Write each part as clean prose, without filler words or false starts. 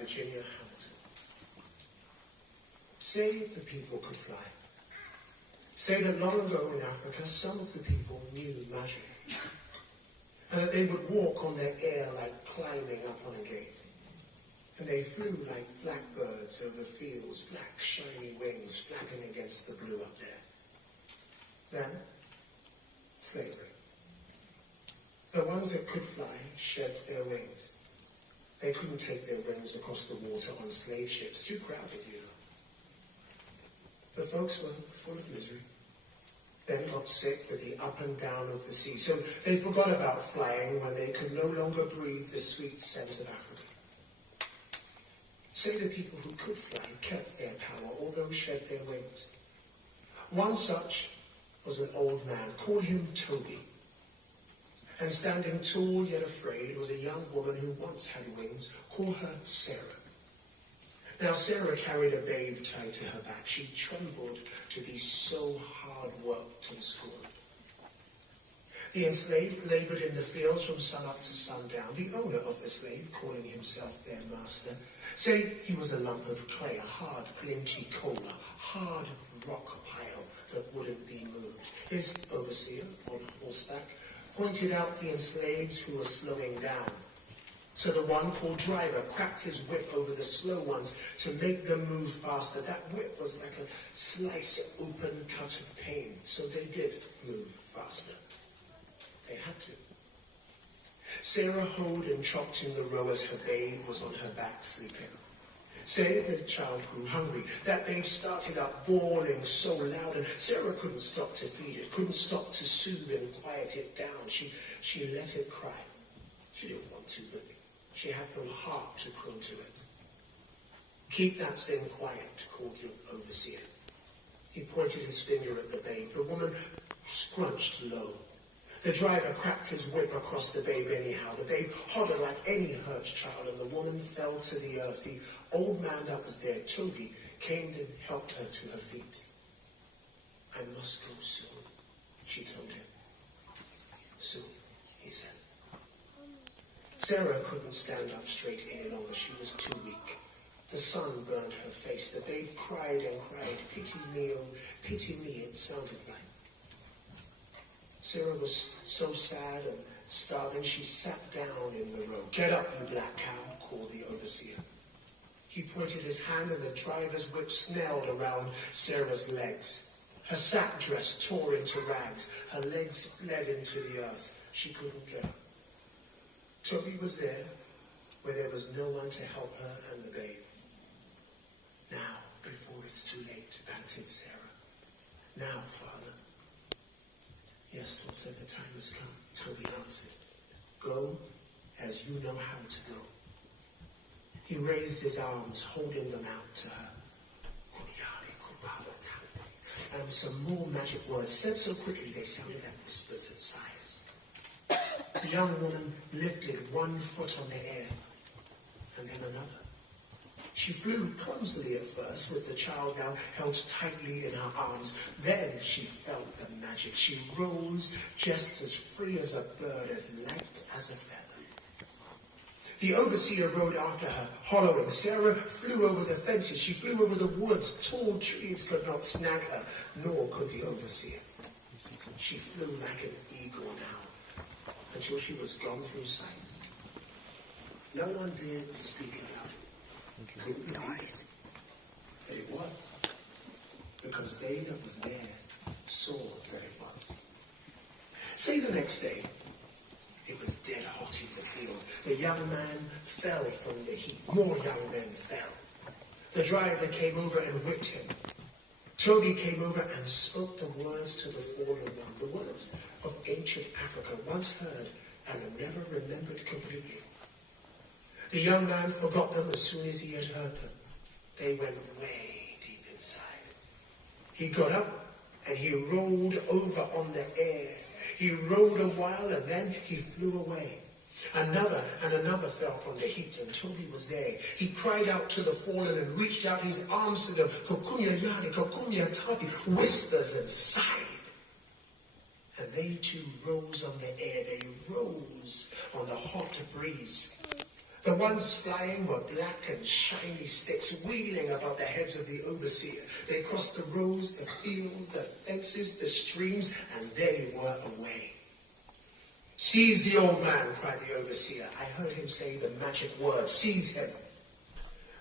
Virginia Hamilton. Say the people could fly. Say that long ago in Africa, some of the people knew magic, and that they would walk on their air like climbing up on a gate. And they flew like blackbirds over fields, black shiny wings flapping against the blue up there. Then, slavery. The ones that could fly shed their wings. They couldn't take their wings across the water on slave ships, too crowded, you know. The folks were full of misery, then got sick with the up and down of the sea, so they forgot about flying when they could no longer breathe the sweet scent of Africa. Say the people who could fly kept their power, although shed their wings. One such was an old man. Call him Toby. And standing tall yet afraid was a young woman who once had wings. Call her Sarah. Now Sarah carried a babe tied to her back. She trembled to be so hard worked and scorned. The enslaved labored in the fields from sunup to sundown. The owner of the slave, calling himself their master, say he was a lump of clay, a hard, flinty cola, hard rock pile that wouldn't be moved. His overseer, on horseback, pointed out the enslaved who were slowing down. So the one called driver cracked his whip over the slow ones to make them move faster. That whip was like a slice open cut of pain, so they did move faster. They had to. Sarah hoed and chopped in the row as her babe was on her back sleeping. Say the child grew hungry. That babe started up bawling so loud, and Sarah couldn't stop to feed it, couldn't stop to soothe and quiet it down. She let it cry. She didn't want to, but she had no heart to cling to it. Keep that thing quiet, called the overseer. He pointed his finger at the babe. The woman scrunched low. The driver cracked his whip across the babe anyhow. The babe hollered like any hurt child, and the woman fell to the earth. The old man that was there, Toby, came and helped her to her feet. I must go soon, she told him. Soon, he said. Sarah couldn't stand up straight any longer. She was too weak. The sun burned her face. The babe cried and cried. Pity me, oh, pity me, it sounded like. Sarah was so sad and starving, she sat down in the road. Get up, you black cow, called the overseer. He pointed his hand and the driver's whip snarled around Sarah's legs. Her sack dress tore into rags. Her legs bled into the earth. She couldn't get up. Toby was there, where there was no one to help her and the babe. Now, before it's too late, panted Sarah. Now, Father. Yes, Lord said, the time has come. Toby answered. Go as you know how to go. He raised his arms, holding them out to her. And some more magic words, said so quickly they sounded like whispers and sighs. The young woman lifted one foot on the air, and then another. She flew clumsily at first, with the child now held tightly in her arms. Then she felt the magic. She rose just as free as a bird, as light as a feather. The overseer rode after her, hollowing. Sarah flew over the fences. She flew over the woods. Tall trees could not snag her, nor could the overseer. She flew like an eagle now, until she was gone from sight. No one dared speak about it. Couldn't believe it. But it was. Because they that was there saw that it was. Say the next day, it was dead hot in the field. The young man fell from the heat. More young men fell. The driver came over and whipped him. Toby came over and spoke the words to the fallen one, the words of ancient Africa, once heard and never remembered completely. The young man forgot them as soon as he had heard them. They went way deep inside. He got up and he rolled over on the air. He rode a while and then he flew away. Another and another fell from the heat, and Toby was there. He cried out to the fallen and reached out his arms to them. Kokunya yali, kokunya tabi, whispers and sighed. And they too rose on the air. They rose on the hot breeze. The ones flying were black and shiny sticks wheeling above the heads of the overseer. They crossed the roads, the fields, the fences, the streams, and they were away. "Seize the old man," cried the overseer. I heard him say the magic word, "Seize him."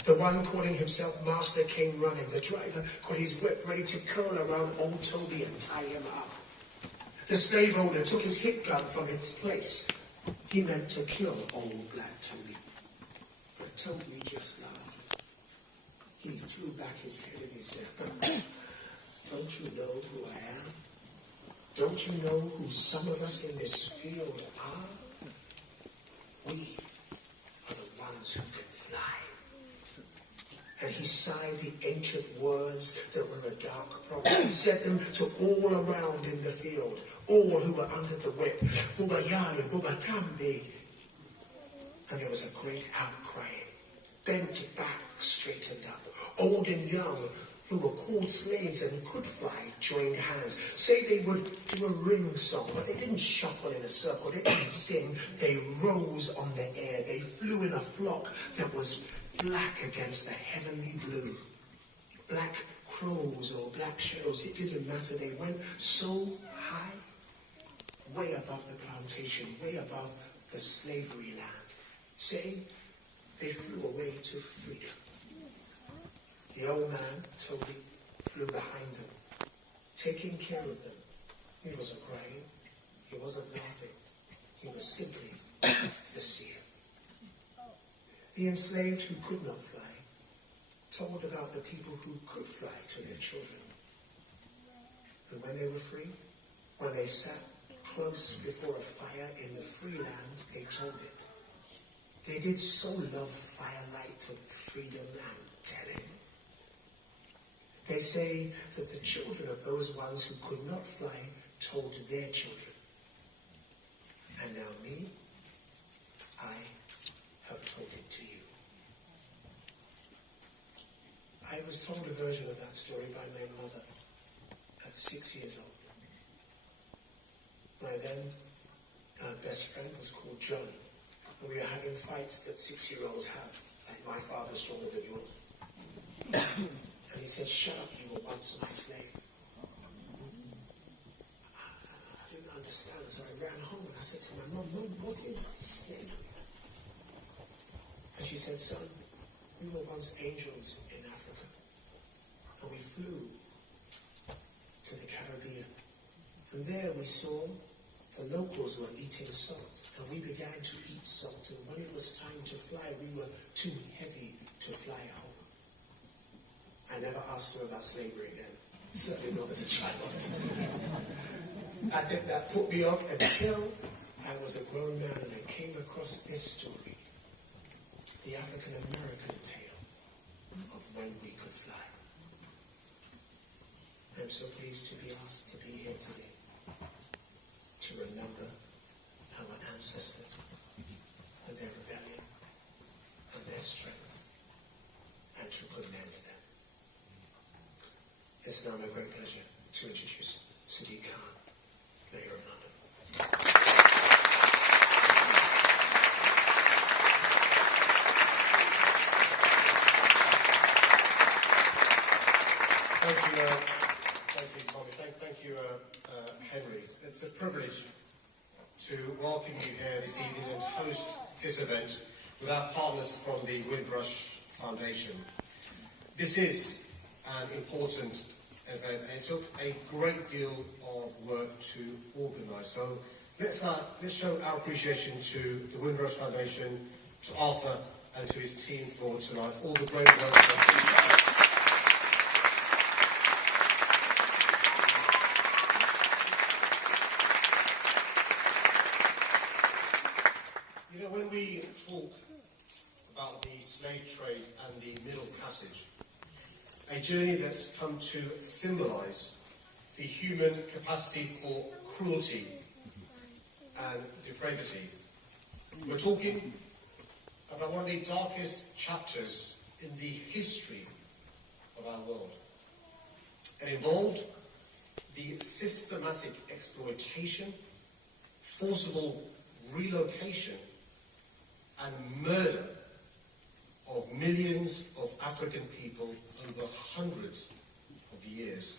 The one calling himself master came running. The driver got his whip ready to curl around old Toby and tie him up. The slave owner took his hip gun from its place. He meant to kill old black Toby. But Toby just laughed. He threw back his head and he said, "Don't you know who I am? Don't you know who some of us in this field are? We are the ones who can fly." And he sighed the ancient words that were a dark promise. He said them to all around in the field, all who were under the whip. "Bubayali, Bubatambi." And there was a great outcrying. Bent back, straightened up. Old and young, who were called slaves and could fly, joined hands. Say they would do a ring song, but they didn't shuffle in a circle. They didn't sing. They rose on the air. They flew in a flock that was black against the heavenly blue. Black crows or black shadows, it didn't matter. They went so high, way above the plantation, way above the slavery land. Say they flew away to freedom. The old man, Toby, flew behind them, taking care of them. He wasn't crying. He wasn't laughing. He was simply the seer. The enslaved who could not fly told about the people who could fly to their children. And when they were free, when they sat close before a fire in the free land, they told it. They did so love firelight and freedom and telling. They say that the children of those ones who could not fly told their children. And now me, I have told it to you. I was told a version of that story by my mother at 6 years old. My then best friend was called John, and we were having fights that 6-year-olds have, like my father's stronger than yours. And he said, "Shut up, you were once my slave." I didn't understand, so I ran home and I said to my mom, "Mom, what is this slavery?" And she said, "Son, we were once angels in Africa, and we flew to the Caribbean. And there we saw the locals were eating salt, and we began to eat salt. And when it was time to fly, we were too heavy to fly home." I never asked her about slavery again, certainly not as a child. I think that put me off until I was a grown man and I came across this story, the African American tale of when we could fly. I'm so pleased to be asked to be here today to remember our ancestors and their rebellion and their strength and to commend them. It's now my great pleasure to introduce Sadiq Khan, Mayor of London. Thank you, Tommy. Thank you, Henry. It's a privilege to welcome you here this evening and host this event with our partners from the Windrush Foundation. This is an important event, and it took a great deal of work to organise. So let's show our appreciation to the Windrush Foundation, to Arthur and to his team for tonight, all the great work that you know, when we talk about the slave trade and the Middle Passage, a journey that's come to symbolise the human capacity for cruelty and depravity. We're talking about one of the darkest chapters in the history of our world. It involved the systematic exploitation, forcible relocation, and murder African people over hundreds of years.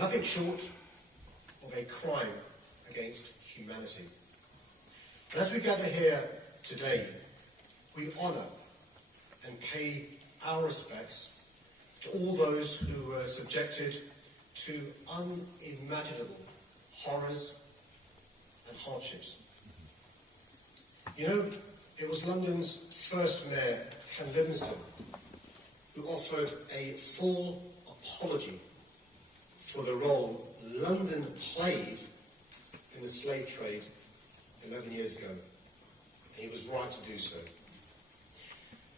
Nothing short of a crime against humanity. And as we gather here today, we honour and pay our respects to all those who were subjected to unimaginable horrors and hardships. You know, it was London's first mayor, Ken Livingstone, who offered a full apology for the role London played in the slave trade 11 years ago. And he was right to do so.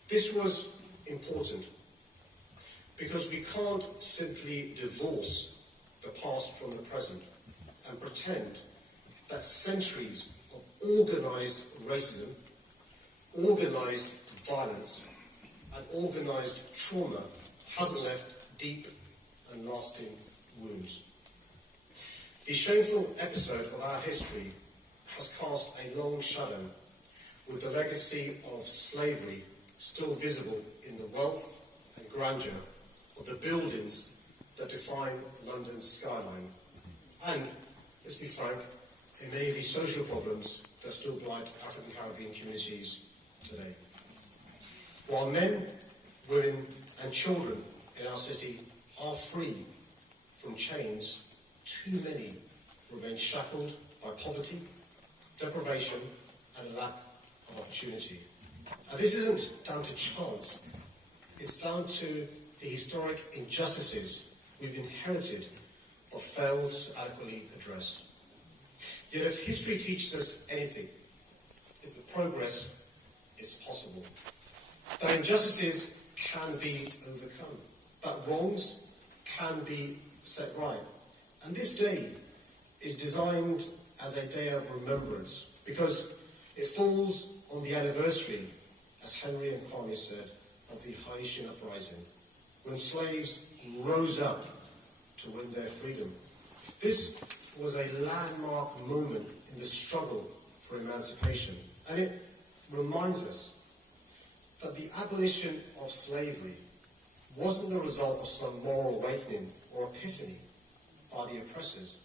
This was important because we can't simply divorce the past from the present and pretend that centuries of organised racism, organised violence and organised trauma hasn't left deep and lasting wounds. The shameful episode of our history has cast a long shadow, with the legacy of slavery still visible in the wealth and grandeur of the buildings that define London's skyline. And, let's be frank, in many of the social problems that still blight African Caribbean communities today. While men, women and children in our city are free from chains, too many remain shackled by poverty, deprivation and lack of opportunity. And this isn't down to chance, it's down to the historic injustices we've inherited or failed to adequately address. Yet if history teaches us anything, it's that progress is possible. That injustices can be overcome. That wrongs can be set right. And this day is designed as a day of remembrance because it falls on the anniversary, as Henry and Kwame said, of the Haitian uprising, when slaves rose up to win their freedom. This was a landmark moment in the struggle for emancipation, and it reminds us that the abolition of slavery wasn't the result of some moral awakening or epiphany by the oppressors,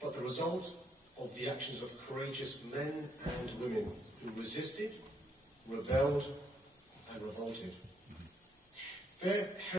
but the result of the actions of courageous men and women who resisted, rebelled, and revolted. Their